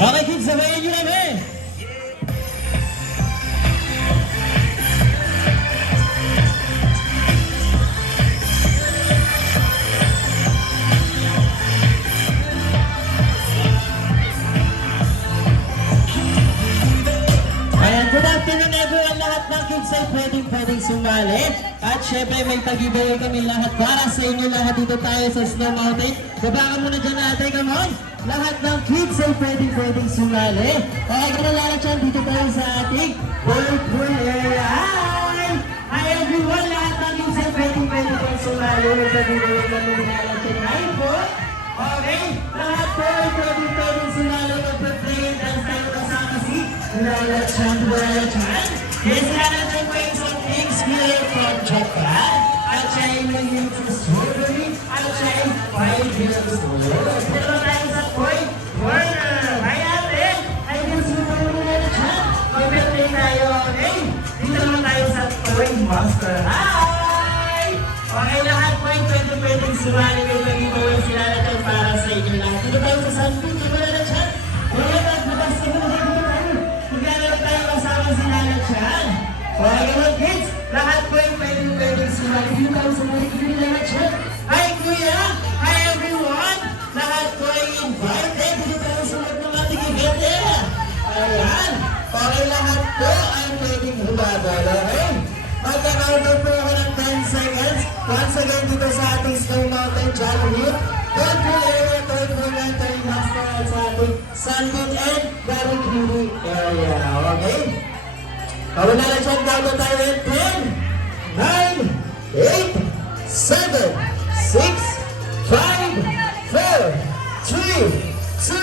Okay, kids, sabayan nyo kami! Ayan, good afternoon everyone, lahat ng kids ay pwedeng sumali. At syempre may pag-ibigay kami lahat para sa inyo lahat dito tayo sa Snow Mountain. Baba ka muna dyan natin, come on! Lahat ng kids ay pwedeng sumali. Okay, kanalala dyan, dito tayo sa ating pool area. Hi everyone, lahat ng kids ay pwedeng sumali. Magpag-ibigay kami nilala dyan. Hi po! Okay, lahat po ay pwedeng sumali. Magpag-play and dance tayo kasama si Lala Chan. Yes, Lala Chan po yung some things here from Japan. At siya ay nag-use sa strawberry. At siya ay 5 years old. Dito tayo sa Point Corner. Hi ate! Ay, gusto mo naman ni Lala Chan. Mag-play tayo, okay? Dito naman tayo sa Toy Monster. Hi! Okay, lahat po ay pwedeng sumali. May mag-iwaway si Lala Chan para sa inyo lahat. Dito tayo sa Sunbeam. Dito Lala Chan. Okay, magbabas na muna tayo. Maglalaro tayo kasama si Lala Chan. Okay naman kids, lahat po ay pwedeng sumali. Dito tayo sa mga kini Lala Chan. Hi kuya! Hi everyone! Lahat po ay invited. Dito tayo sa mga ng ating event. Ayan. Okay, lahat po ay pwedeng humabol. Okay? Magkakaroon po ako ng 10 seconds. Once again dito sa ating Snow Mountain Jolly Third pool area, third pool area, master at sa ating Sunbeam and Gary Creamy area. Okay? Kawala na dyan, down na tayo in 10, 9, 8, 7, 6, 5, 4, 3, 2,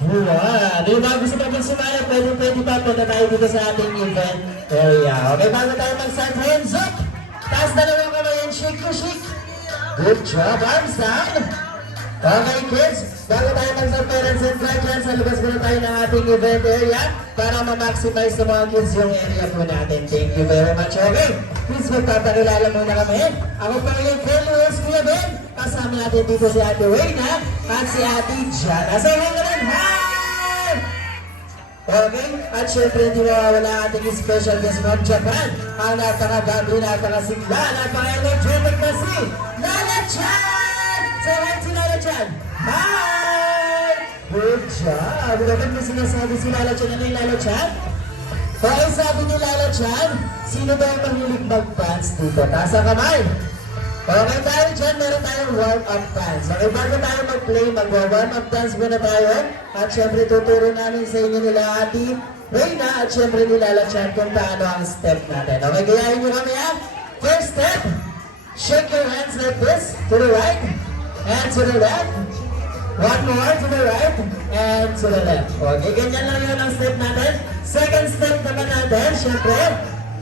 1. Di ba gusto pa sumaya? Pwede pa punta tayo dito sa ating event area. Okay, bago tayo mag-start, hands up! Taas na naman kamay and shake to shake. Good job, arms down. Okay kids, bago tayo mag-start parents and guardians, sa labas muna tayo ng ating event area para ma-maximize sa mga kids yung area po natin. Thank you very much. Okay, please magpapakilala muna kami. Ako pa rin yung Kuya Kuya Ben. Kasama natin dito si Ate Wayna at si Ate Jana. Say hi ka rin, hi! Okay, at syempre hindi mawawala ating special guest from Japan. Ang napaka-gabi, napaka-sigla, napaka-energetic na si Lala Chan! Say hi si Lala Chan! Hi! Good job! Bakit mo sinasabi si Lala Chan? Ano yung Lala Chan? Okay, sabi ni Lala Chan, sino ba yung mahilig mag-pants dito? Taas ang kamay! Okay tayo dyan, meron tayong warm-up dance. Okay, bago tayo mag-play, mag-warm-up dance muna tayo. At syempre tuturo namin sa inyo nila Ate Reyna at syempre nila Lala Chan kung paano ang step natin. Okay, gayahin nyo kami ha. First step, shake your hands like this, to the right, and to the left. One more to the right, and to the left. Okay, ganyan lang yun ang step natin. Second step naman natin, syempre,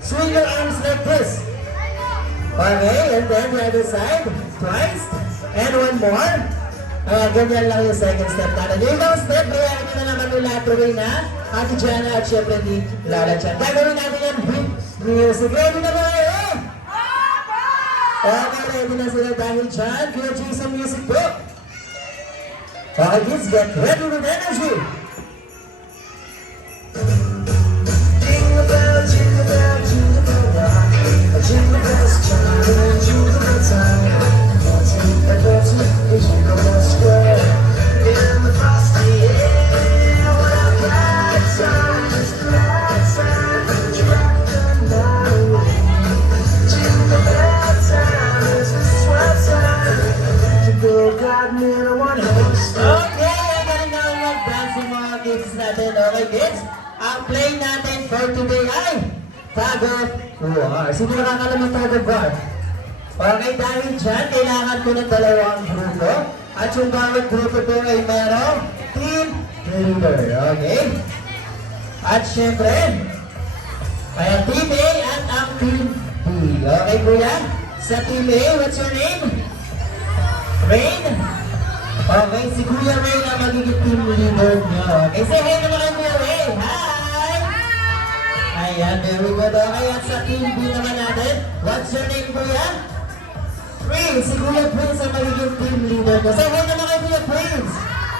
swing your arms like this. Okay, and then the other side, twice, and one more. Ganyan lang yung second step natin. Yung ibang step, bayaran nyo na naman nila Ate Reyna, Ate Jana, at syempre ni Lala Chan. Gagawin natin yung brief music. Ready na ba kayo? Okay, ready na sila dahil dyan. Kuya Jason music po. Okay kids, get ready with energy. Jingle bell, jingle bell, jingle bell rock. Jingle bells chime, jingle bell time. And that's it, jingle bell square. In the frosty air, what a glad time, glad time. You rock the night away. Jingle bell time, it's a swell time. Jingle got me to one horse. Okay, galing na mag-dance yung mga kids natin. Okay kids, ang play natin for today ay Tag of War. Sino nakakala ng Tag of War? Okay, dahil dyan, kailangan ko ng dalawang grupo. At yung bawat grupo po ay merong team leader. Okay? At syempre, kaya team A at ang team B. Okay, kuya? Sa team A, what's your name? Rain? Okay, si Kuya Rain ang magiging team leader nyo. Okay, say hey naman kay Kuya Rain. Hi! Ayan, very good. Okay, at sa team B naman natin, what's your name, Kuya? Prince, si Kuya Prince ang magiging team leader ko. Say hi naman kay Kuya Prince.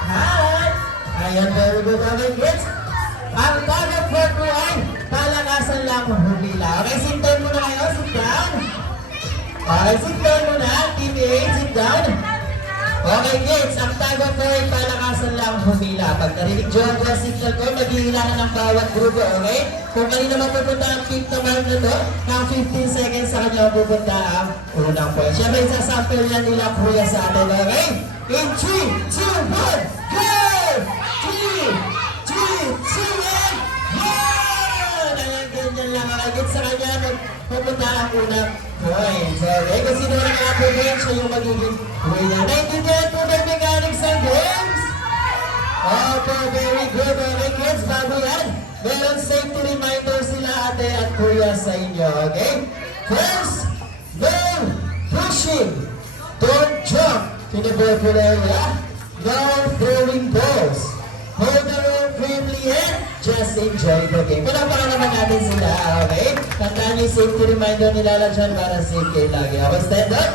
Hi! Ayan, very good. Okay, kids. Ang target for ko ay palakasan lang humila. Okay, sit down muna kayo. Sit down. Okay, sit down muna. Team A, sit down. Okay, kids. Ang target ko ay palakasan lang humila. Pag narinig dyan ang signal ko, maghihila na ng bawat grupo. Okay? Kung kanina mapupunta ang fifth mark na to, ng 15 seconds sa kanya mapupunta ang unang point. Siyempre, isasample yan nila kuya sa atin. Okay? In 3, 2, 1, go! 3, 2, 1, ayan, ganyan lang. Agad sa kanya, pupunta ang unang points. Okay, kung sino na nakapunin, siya yung magiging winner. Naintindihan po ng mechanics and games? Okay, very good. Okay, kids, bago yan, meron safety reminder sila ate at kuya sa inyo. Okay? First, no pushing. Don't jump to the vertical area. No throwing balls. Hold the rope firmly and just enjoy the game. Pinapakan naman natin sila, okay? Tandaan yung safety reminder nila lang dyan para safe kayo lagi. Okay, stand up.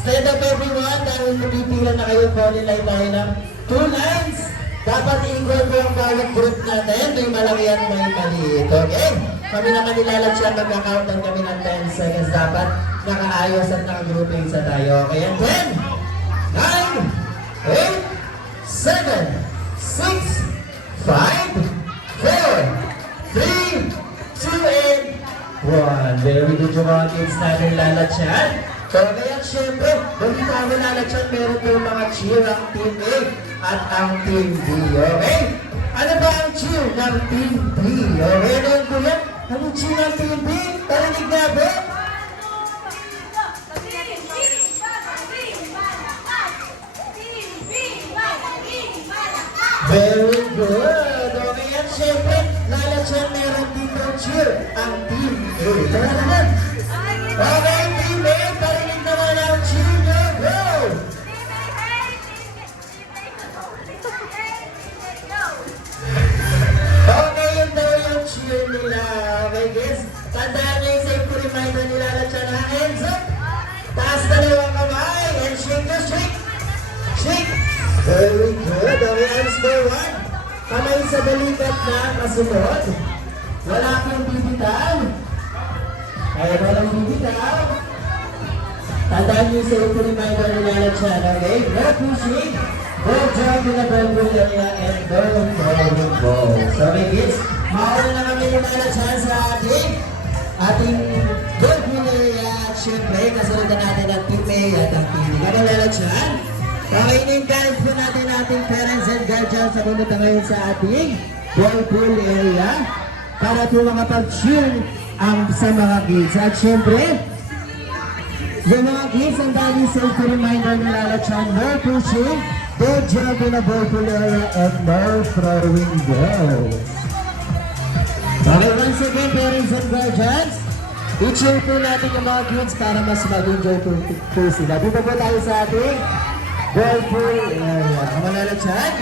Stand up everyone. Dahil napipila na kayo, qualify tayo ng 2 lines. Dapat i-equal po ang bawat group natin. May malaki at may maliit, okay? Kami naman nilalag siya, magka-count lang kami ng 10 seconds. Dapat nakaayos at naka-grouping sa tayo, okay? And 10, 9, 8, 7, 6, 5, 4, 3, 2, and 1. Very good yung mga kids natin lalatyan. So kaya syempre, hindi tayo lalatyan, meron po yung mga cheer ang Team A at ang Team B. Okay? Ano ba ang cheer ng Team B? Okay, noon po yan? Anong cheer ng Team B? Tarinig na ba? Very good! Okay, at syempre, lalatyan meron dito cheer ang Team A. Tara naman! Okay, Team A, parinig naman ang cheer nyo. Go! Okay, yun daw yung cheer nila. Okay, guys? Tandaan nyo yung safety reminder nila lalatyan na hands up. Taas na dalawang kamay and shake the shake. Shake! Very good. Okay, hands for 1. Kamay sa balikat na kasunod. Wala akong bibitaw. Kaya walang bibitaw. Tandaan niyo sa ito reminder nila na dyan, okay? No pushing, no jump in the ball area, and no throwing balls. Okay, kids? Mauna na kami nila dyan sa ating ball area. At syempre, kasunod natin ang Team A at ang Team B. Kaya nila dyan. Okay, in-encourage po natin ating parents and guardians sa pumunta ngayon sa ating ball pool area para po makapag-cheer sa mga kids. At syempre, yung mga kids, ang dami safety reminder na lalatyan, no pushing, no jump in the ball pool area, and no throwing balls. Okay, once again, parents and guardians, i-cheer po natin yung mga kids para mas mag-enjoy po sila. Dito po tayo sa ating ball pool area. Kamalala dyan?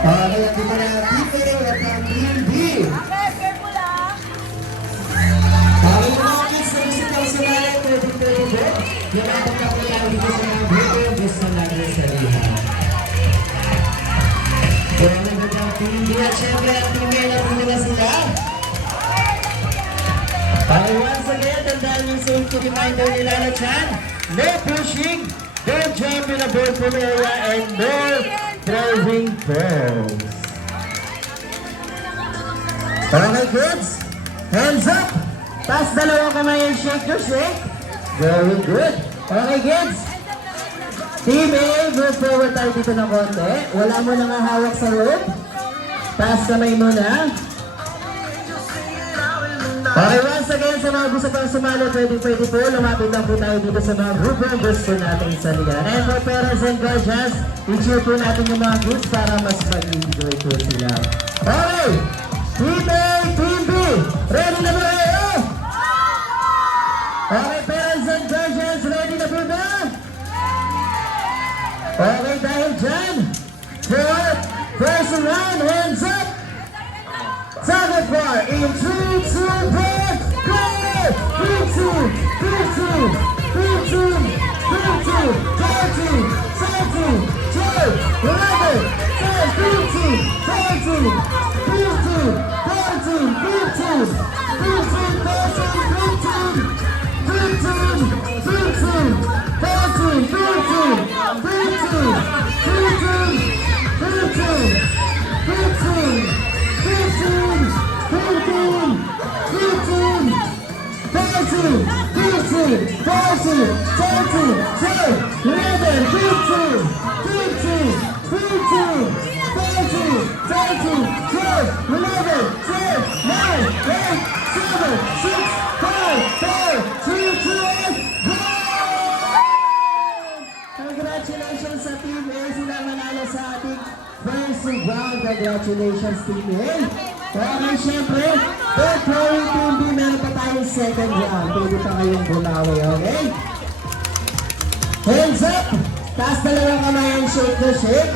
Okay, dito na ang Team A at ang Team B. Okay, yung mga kids na gusto pang sumali, pwede po. Yung mga pagkakilala dito sa mga video, gusto natin sa liha. Kaya nagod ang Team B at syempre ang Team A na pinila sila. Okay, once again, tandaan yung safety reminder nila na dyan. No pushing, no jump in the ball pool area, and no throwing balls. Okay, kids? Hands up! Taas dalawang kamay and shake your shake. Very good. Okay, kids? Team A, move forward tayo dito ng konti. Wala mo nang hawak sa rope. Taas kamay mo na. Okay, once again, sa mga gusto pang sumali, pwede po, lumapit lang po tayo dito sa mga grupo ang gusto natin sa liga. And for parents and guardians, i-cheer po natin yung mga kids para mas mag-enjoy po sila. Okay! Team A, Team B, ready na ba kayo? Okay, parents and guardians, ready na po ba? Okay, dahil dyan, for first round, hands up! Target bar in 3, 2, 1, go! 3, 2, 3, 2, 3, 2, 3, 2, 30, 30, 12, 11, Congratulations sa Team A, sila manalo sa ating first round. Congratulations Team A. Okay, syempre, for throwing Team B, meron pa tayong second round. Pwede pa kayong bumawi, okay? Hands up! Taas dalawang kamay ang shake to shake.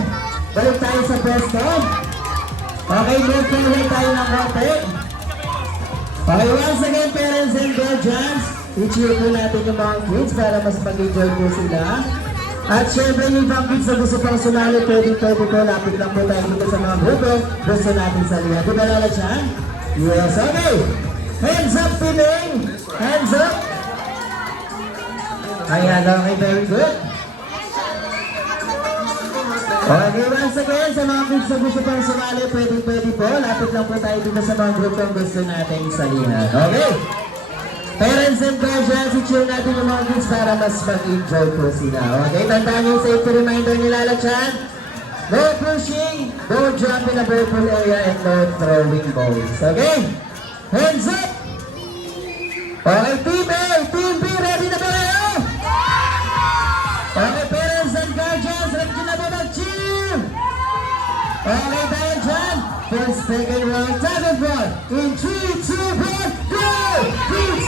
Balik tayo sa pwesto. Okay, move forward tayo ng konti. Okay, once again, parents and guardians, i-cheer po natin yung mga kids para mas mag-enjoy po sila. At syempre yung ibang kids na gusto pang sumali, pwede po, lapit lang po tayo dito sa mga grupo. Gusto natin sa liya. Di ba Lala Chan? Yes, okay. Hands up, Piling! Hands up! Ayan, okay, very good. Okay, once again, sa mga kids na gusto pang sumali, pwede po. Lapit lang po tayo dito sa mga grupo ang gusto natin salihan. Okay? Parents and guardians, i-cheer natin yung mga kids para mas mag-enjoy po sila. Okay, tandaan yung safety reminder ni Lala Chan. No pushing, no jump in a purple area, and no throwing balls. Okay? Hands up! Okay, Team A, Team B, ready na ba kayo? Okay, parents and guardians, ready na ba mag-cheer? Okay, tayo dyan. First, second round, tag of one. In 3, 2, 1, go! 3,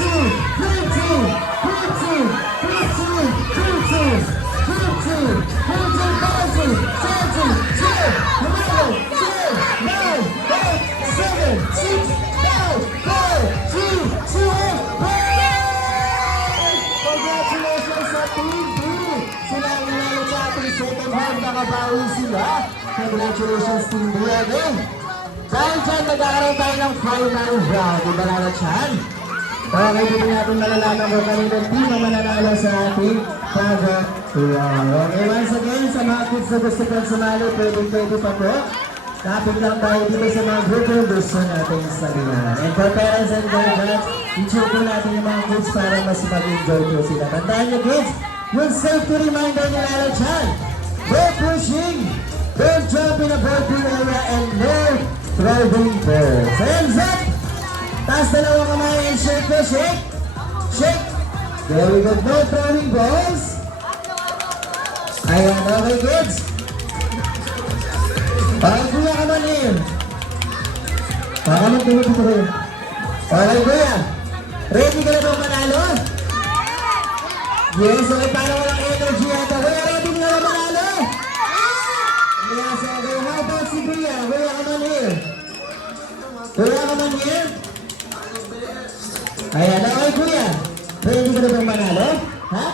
Congratulations sa Team B! Sila ang nanalo sa ating second round, nakabawi sila. Congratulations Team B again! Dahil dyan, mag-aaral tayo ng final round. Diba Lala Chan? Okay, dito natin malalaman kung kaninong team na mananalo sa ating final round. Okay, once again, sa mga kids na gusto pang sumali, pwede pa po. Tapit lang tayo dito sa mga grupo gusto natin salihan. And for parents and guardians, i-cheer po natin yung mga kids para mas mag-enjoy po sila. Tandaan nyo kids, yung safety reminder ni Lala Chan. No pushing, don't jump in a broken area, and no throwing balls. Hands up! Taas dalawang kamay and shake to shake. Shake. Very good. No throwing balls. Ayan, okay kids. Okay, kuya ka man eh. Baka magtulog ito rin. Okay, kuya. Ready ka na ba manalo? Yes, okay. Para walang energy yata. Kuya, ready ka na manalo? Yes, okay. How about si kuya? Kuya ka man eh. Kuya ka man eh. Ayan, okay kuya. Ready ka na ba manalo? Ha?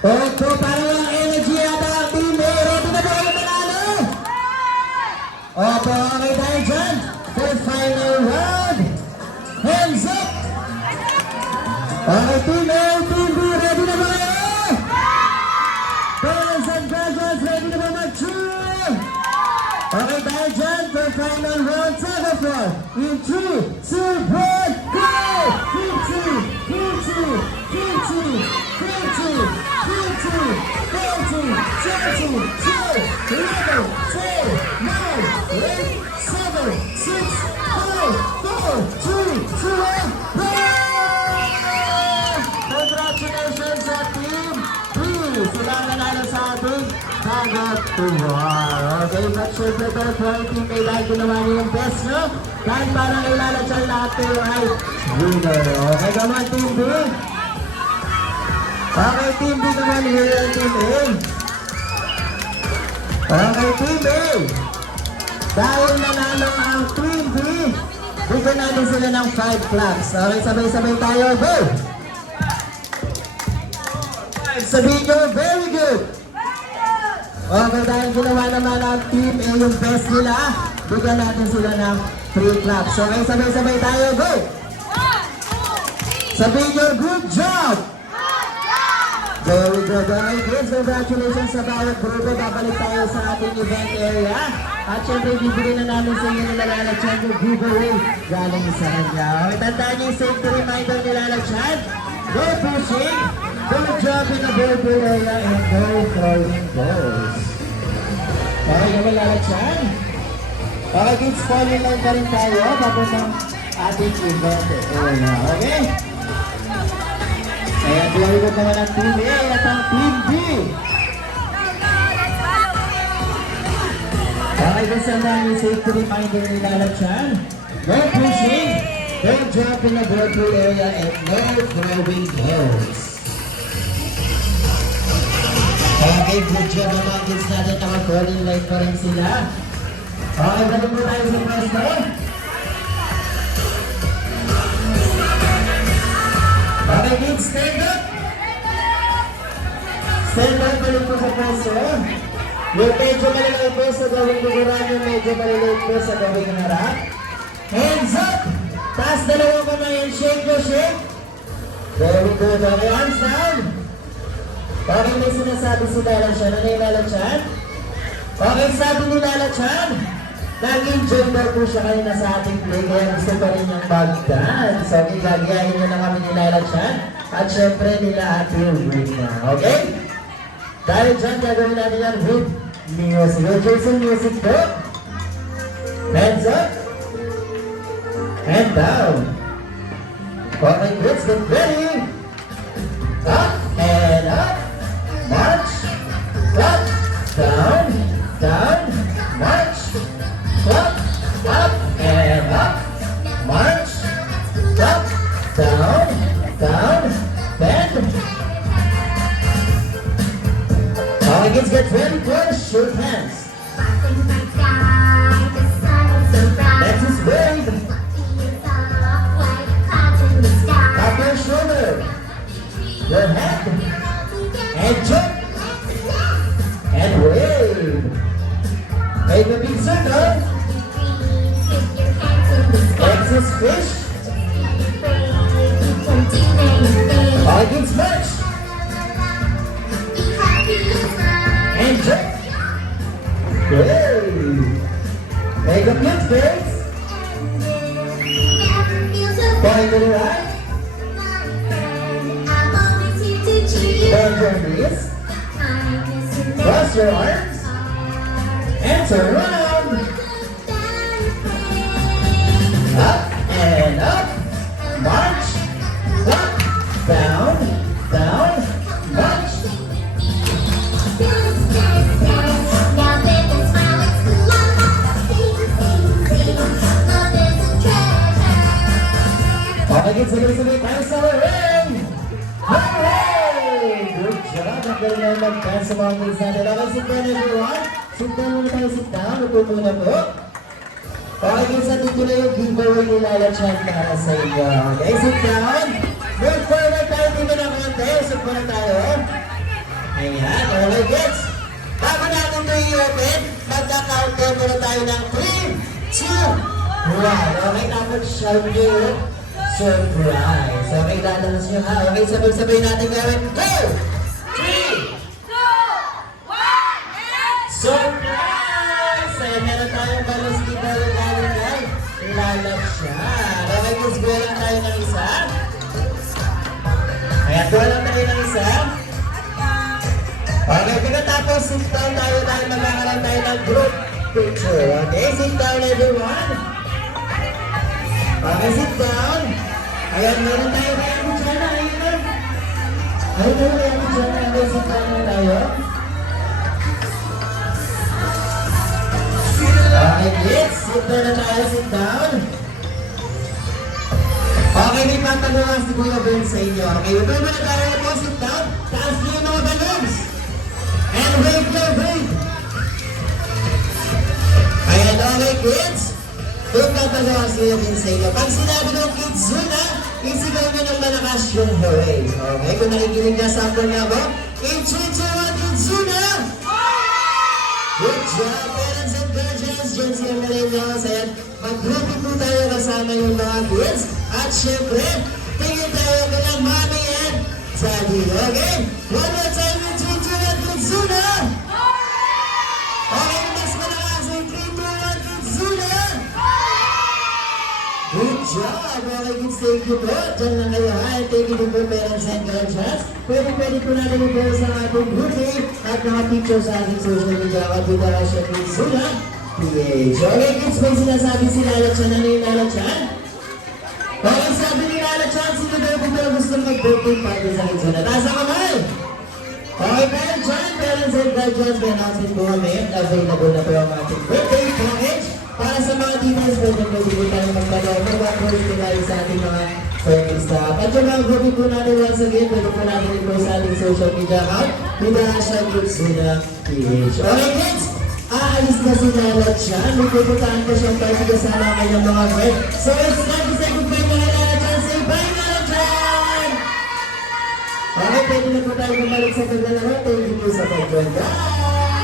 Opo, para walang energy yata ang team eh. Ready na ba kayo manalo? Opo, okay tayo dyan. For final round. Hands up! Okay, Team A, Team B, ready na ba kayo? Parents and guardians, ready na ba mag-cheer? Okay tayo dyan for final round. Tag of war. In 3, 2, 1, go! Congratulations sa Team B! Sila ang nanalo sa ating Tag of War. Okay, but syempre ito for Team A dahil ginawa niyo yung best nyo. Dahil parang Lala Chan lahat kayo ay winner. Okay, come on Team B! Okay, Team B naman here, Team A. Okay, Team A. Dahil nanalo ang Team B, bigyan natin sila ng 5 claps. Okay, sabay-sabay tayo. Go! Sabihin nyo, very good. Okay, dahil ginawa naman ang team A yung best nila, bigyan natin sila ng free claps. So, okay, sabay-sabay tayo. Go! Sabihin nyo, good job! Very good. Okay, kids, congratulations sa bawat grupo. Babalik tayo sa ating event area. At syempre, bibigyan na namin sa inyo nilalagyan yung giveaway galing sa kanya. Okay, tandaan niyo yung safety reminder nilalagyan. Go pushing, go jump in the ball area, and go throwing balls. Okay, yung nilalagyan. Okay, kids, falling lang pa rin tayo tapos ang ating event area. Okay? Kaya tuloy ko naman ang Team A at ang Team B. Okay, gusto na yung safety reminder nilalagyan. No pushing, no jump in the virtual area, and no throwing balls. Okay, good job ang mga kids natin. Naka-falling light pa rin sila. Okay, balik mo tayo sa pwesto. Okay, kids, stand up. Stand up, balik po sa pwesto. Yung medyo maliliit po sa gawing luguran, yung medyo maliliit po sa gawing harap. Hands up! Taas dalawang kamay and shake the shake. Very good. Okay, arms down. Okay, may sinasabi si Lalatyan. Ano yung Lalatyan? Okay, sabi ni Lalatyan, nag-enjoy daw po siya kanina sa ating play, kaya gusto pa rin niyang mag-dance. Okay, gagayahin niya na kami ni Lalatyan. At syempre nila Ate Will na. Okay? Dahil dyan, gagawin natin yan with music. So, Jason, music po. Hands up. And down. Okay, let's get ready. Up and up. March. Up. Down. Down. March. Up. Up and up. March. Up. Down. Down. Bend. Okay, kids, get ready for shake hands. Let's just wave. Tap your shoulder. Your head. And jump. And wave. Make a big circle. Exit fish. Okay, kids, march. And jump. Great. Make a flip face. Point to the right. Bend your knees. Cross your arms. And turn around. Up and up. March. Up. Down. Down. March. Okay, kids, sabay-sabay tayo sa ring! Hooray! Good job! Ang galing na mag-dance sa mga kids natin. Okay, sit down everyone. Sit down muna tayo, sit down. Upo muna po. Okay, kids, nandito na yung giveaway ni Lalatyan para sa inyo. Okay, sit down. Move forward tayo dito ng konti. Usap muna tayo. Ayan, okay, kids. Bago natin ito i-open, magka-counter muna tayo ng 3, 2, 1. Okay, tapos shout nyo surprise. Okay, dadalans nyo ha. Okay, sabay-sabay natin gawin. Go! 3, 2, 1, surprise! Ayan, meron tayong balos dito yung galing kay Lalatyan. Okay, kids, buha lang tayo ng isa. Ayan, buha lang tayo ng isa. Okay, pagkatapos, sit down tayo dahil magkakaroon tayo ng group picture. Okay, sit down everyone. Okay, sit down. Ayan, meron tayo kaya mo dyan na. Ayun na. Ayun na kaya mo dyan na. Okay, sit down na tayo. Okay, kids, sit down na tayo. Sit down. Okay, may papagawa si Kuya Ben sa inyo. Okay, ito na tayo po. Sit down. Taas niyo yung mga balloons. And wave your wave. Ayan, okay, kids. Doon papagawa si Kuya Ben sa inyo. Pag sinabi ng kids Zuna, isigaw nyo ng malakas yung hooray. Okay, kung nakikinig na sample na ako, in 3, 2, 1, kids Zuna! job, parents and guardians, dyan si Millennials. Ayan, mag-grouping po tayo kasama yung mga kids. At syempre, tingin tayo ko ng mommy and daddy. Okay? One more time in 3, 2, 1, Kutsuna! Okay, mas malakas in 3, 2, 1, Kutsuna! Good job! Okay, kids, thank you po. Diyan lang kayo, ha? Thank you po, parents and guardians. Pwede po natin i-post sa ating grouping at mga pictures sa ating social media at with the hashtag Kutsuna PH. Okay, kids, may sinasabi si Lala Chan. Ano yung Lala Chan? Okay, sabi ni Lala Chan, sino daw po gusto mag-birthday party sa Kutsuna? Taas ang kamay! Okay, parents dyan, parents and guardians, may announcement po kami. Available na po ang ating birthday package. Para sa mga details, pwede po tayo magtanong. Mag-approach po tayo sa ating mga service staff. At yung mga grouping po natin once again, pwede po natin ito sa ating social media account with the hashtag Kutsuna PH. Okay, kids? Aalis na si Lala Chan. May pupuntahan po siyang party kasama ang kanyang mga friend. So it's time to say goodbye na Lala Chan. Say bye, Lala Chan! Okay, pwede na po tayo bumalik sa paglalaro. Thank you po sa pag-join, guys!